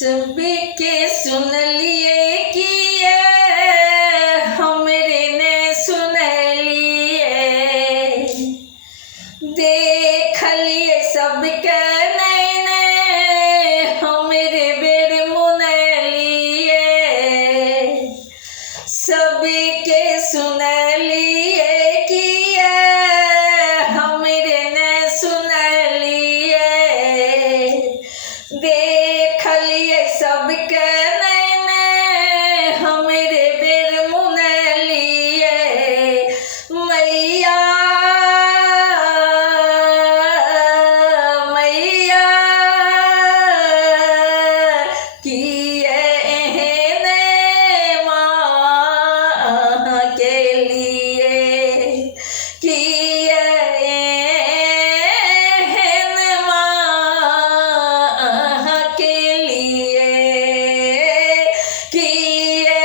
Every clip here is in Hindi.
सबके सुन लिए कि हमरे ने सुन लिए, देख लिए सबके नैने हमरे बेर मुन लिए। सबके सुन लिए कि हमरे ने सुन लिए, देख लिए सबके नैने हमरे बेर मुन लिए। मैया मैया किए एहने माँ के लिए, किए एहने माँ के लिए, किए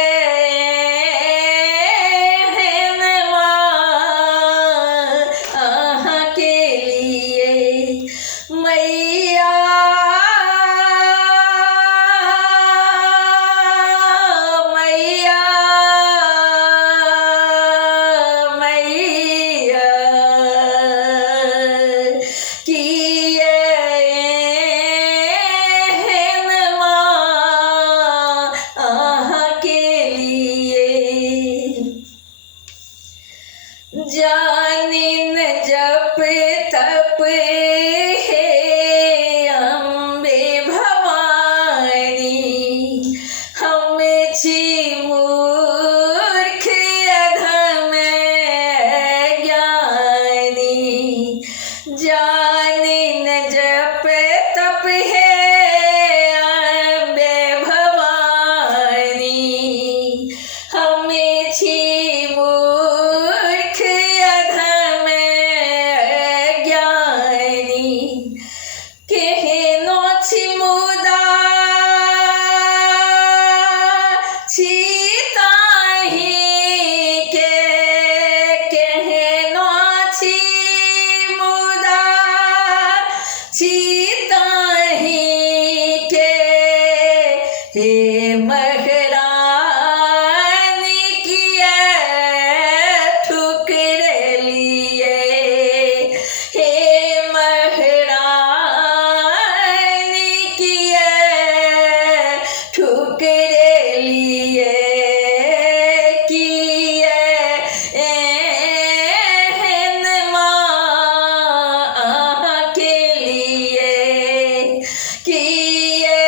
एहने माँ के लिए। मैया मैया मैया किए एहने माँ के लिए। जानिन जप तप हे अम्बे भवानी, हम छी मूर्ख अधम ज्ञानी। जानिन जप तप हे अम्बे भवानी, हम छी मूर्ख अधम ज्ञानी। केहनो छी मुदा छी ताहि के, केहनो छी मुदा छी ताहि के। हे महारानी किए ठुकरे लिए, हे महारानी किए ठुकरे लिए, किए एहने माँ के लिए, किए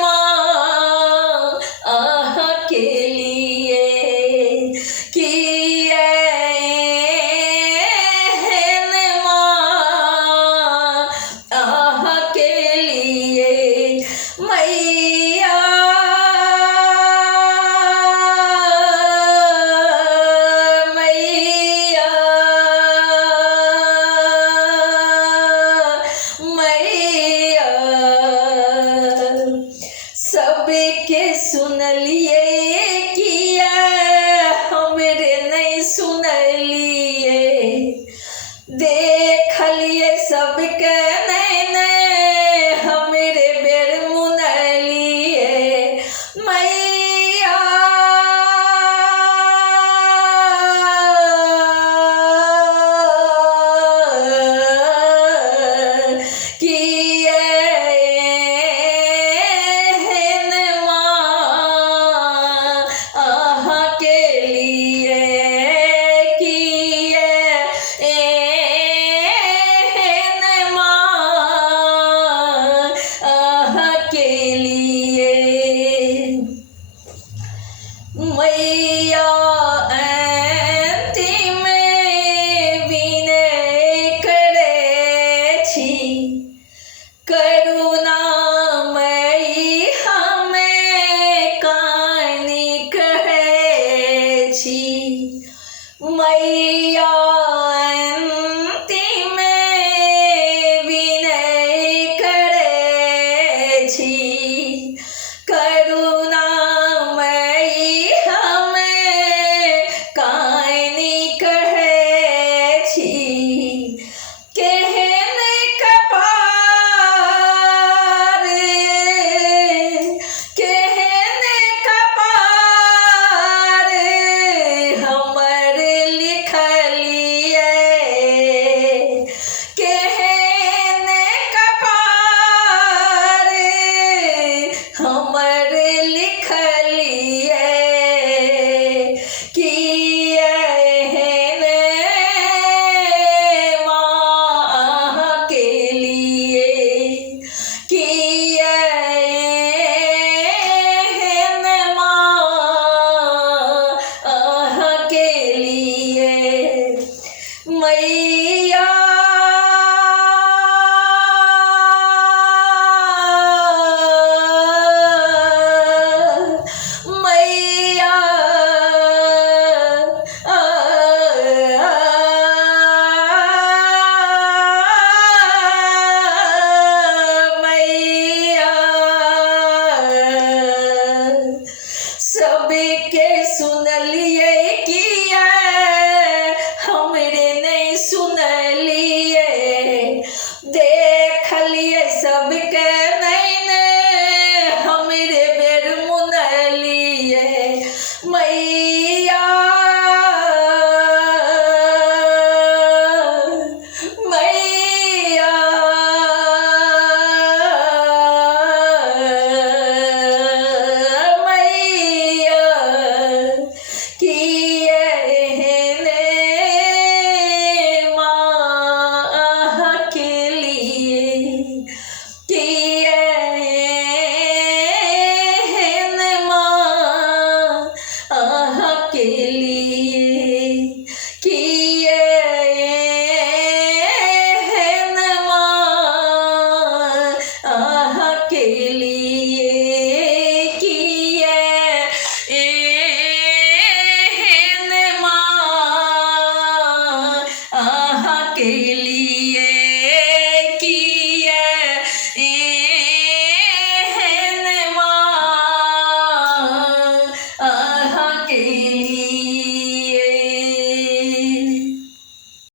माँ आह के लिए किए माँ आह के लिए मैया सबके सुन लिए किया हमरे नहीं सुन लिए देख लिए सबके नैने हमरे बेर मुन लिए मैया मैया अंतिम विनय करे छी करुणामयी हमें कानी कहे छी मैया अंतिम विनय करे छी हमर लिखलिए किए माँ के लिए किए माँ के लिए मैया सबके सुन लिए किया हमरे नहीं सुन लिए देख लिए सबके